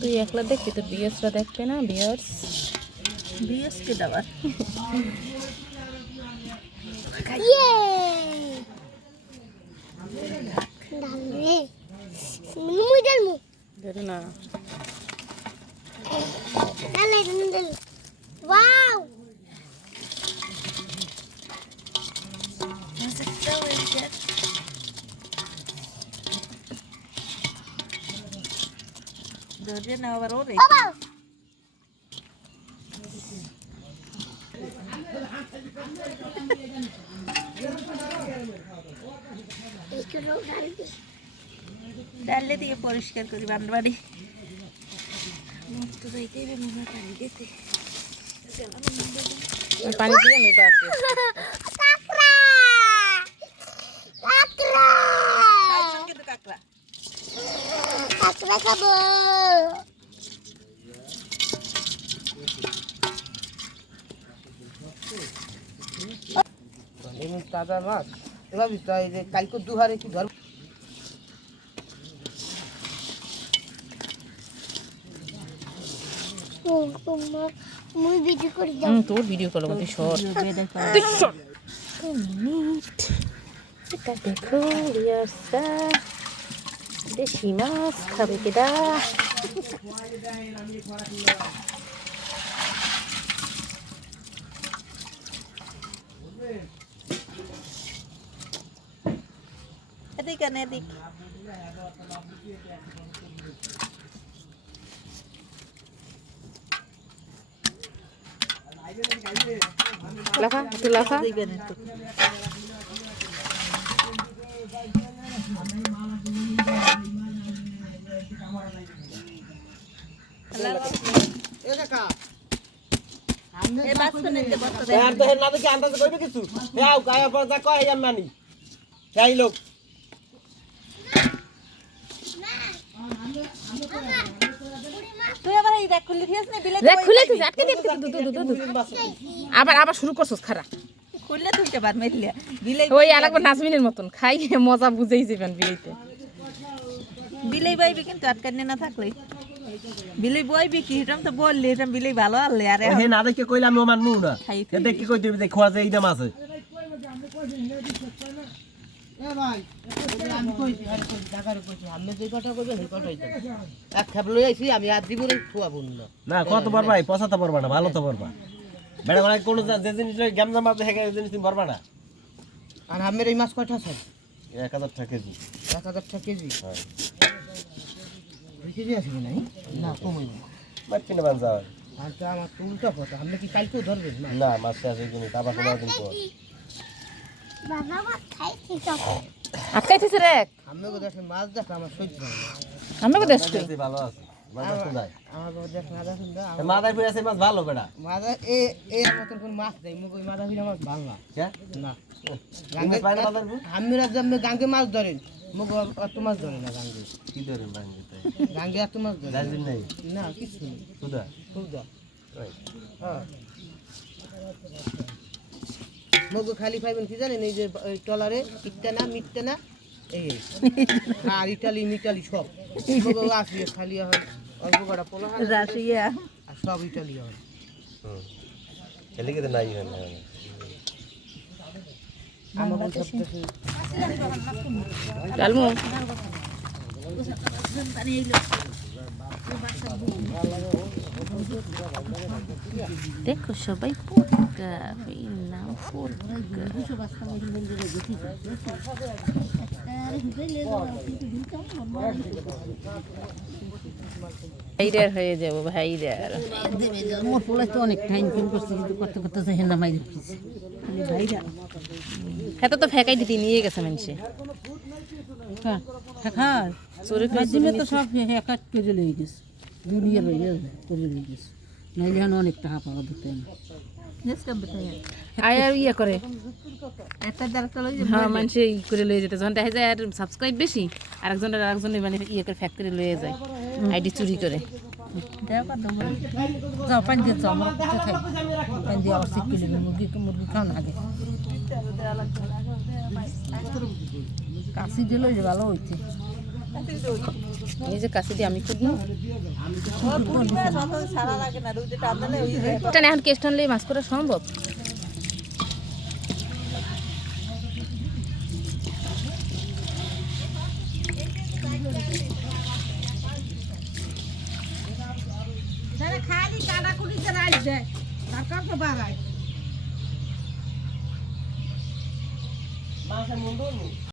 তুই একলা দেখবি, তোর বিয়ার্সরা দেখবে না? বিয়ার্স কে দাবার না। Dia nawar ore. ডালে দিয়ে পরিষ্কার করি বান্ডবাড়ি। পানি দিয়ে নেই বাকি। কাকড়া খাবো। তাজা মাছ এভাবে কালকে দুহারে কি ধর তোর ভিডিও করো শর্ট দেখো দেশি মাছ খাবে কেডা? এদিকে না এদিকে লাফা একটু লাফা দিবেন একটু। আবার শুরু করছস খারাপ খুললে তুই বার মেরলে বিলাই ওই আলাকবার নাজমিনের মতন খাই মজা বুঝেই যাবেন বিলাইতে বিলাই বাইবি কিন্তু আটকানে না থাকলে বিলাই বইবি কি এরকম তো বললি এরকম বিলাই ভালো আনলে আরে হে না দেখে কইলাম ও মানমু না এতে কি কই দিবি দেখ খোয়া যায় এইটা মাছ এ ভাই আমি কই ঢাকারে কইছি আমি যে কথা কইবে সেই কথাই তো এক খাপ লই আইছি আমি আর দিবরে খোয়াবো না না কত পারবা এই পছাতে পারবা না ভালো তো পারবা বেড়া মানে কোন যে জিনিস গ্যামজাম মাছ দেখে জিনিস তুমি পারবা না আর আমের এই মাছ কয়টা আছে 1000 টাকা কেজি 1000 টাকা কেজি হ্যাঁ 2 কেজি আছে কি নাই না কমই মাছ কিনে বান যাও আর তো আমার তো উল্টা কথা আপনি কি কালকেও ধরবেন না না মাছ আছে কিন্তু আবার কোন দিন পর বাবা মাছ খাইছি সব আটকাইছিস রে আমি গো দেখেন মাছ দেখ আমার সহ্য হয় আমি কো দেখছি ভালো আছে মাছ আছে যায় আমার গো দেখ না দেখেন দা মাদার ফিরে আছে মাছ ভালো বেড়া মাছ এ মতন কোন মাছ দেই মুগ ওই মাথা ফিরে মাছ ভালো না কে না গাঙ্গে পাইনা মাদার আমি রাজ্যে গাঙ্গে মাছ ধরেন মুগ অত মাছ ধরে না গাঙ্গে কি ধরেন গাঙ্গে গাঙ্গে এত মাছ ধরে জানেন নাই না কিছু নেই খুদা খুদা ওই হ্যাঁ মুগ খালি পাইবেন কি জানেন এই যে টলারে ইটটা না মিটটা না এই আর ইটালি মিটালি সব মুগ আসিয়ে খালি হয় অল্প কটা পোলা রাশিয়া আর সব ইটালি হয় চলে গেছে নাই হয় না আমার সব ডালমু দেখো সবাই পোটকা না পোটকা ভাইরার হয়ে যাব ভাইরার মোর পোলাই তো অনেক টাইম ফোন করছে কিন্তু করতে করতে হেন নামাই দিচ্ছে ভাইরা হ্যাঁ তো ফেকাই দিতে নিয়ে গেছে মানুষে হ্যাঁ চোরে মাধ্যমে তো সব একাট করে লয়ে গেছে দুনিয়া লইয়া করে লয়ে গেছে নাইলে এখন অনেক টাকা পাওয়া দিতে আর ইয়ে করে একটা দ্বারা তো লই হ্যাঁ মানুষে ই করে লয়ে যেতে যখন দেখা যায় আর সাবস্ক্রাইব বেশি আরেকজনের মানে ইয়ে করে ফ্যাক্টরি লয়ে যায় আইডি চুরি করে যাও পানি দিয়ে যাও আমার পানি দিয়ে আবার শিখ মুরগি মুরগি খাও না আগে কাশি দিলে যে ভালো হইছে এই যে কাছে দিয়ে আমি কুটবো সারা লাগে না রোদে টানলে ওই এটা না এখন কেষ্ট আনলে মাছ করা সম্ভব খালি কাটা কুড়িতে রাইস দেয় তারপর তো বাড়ায়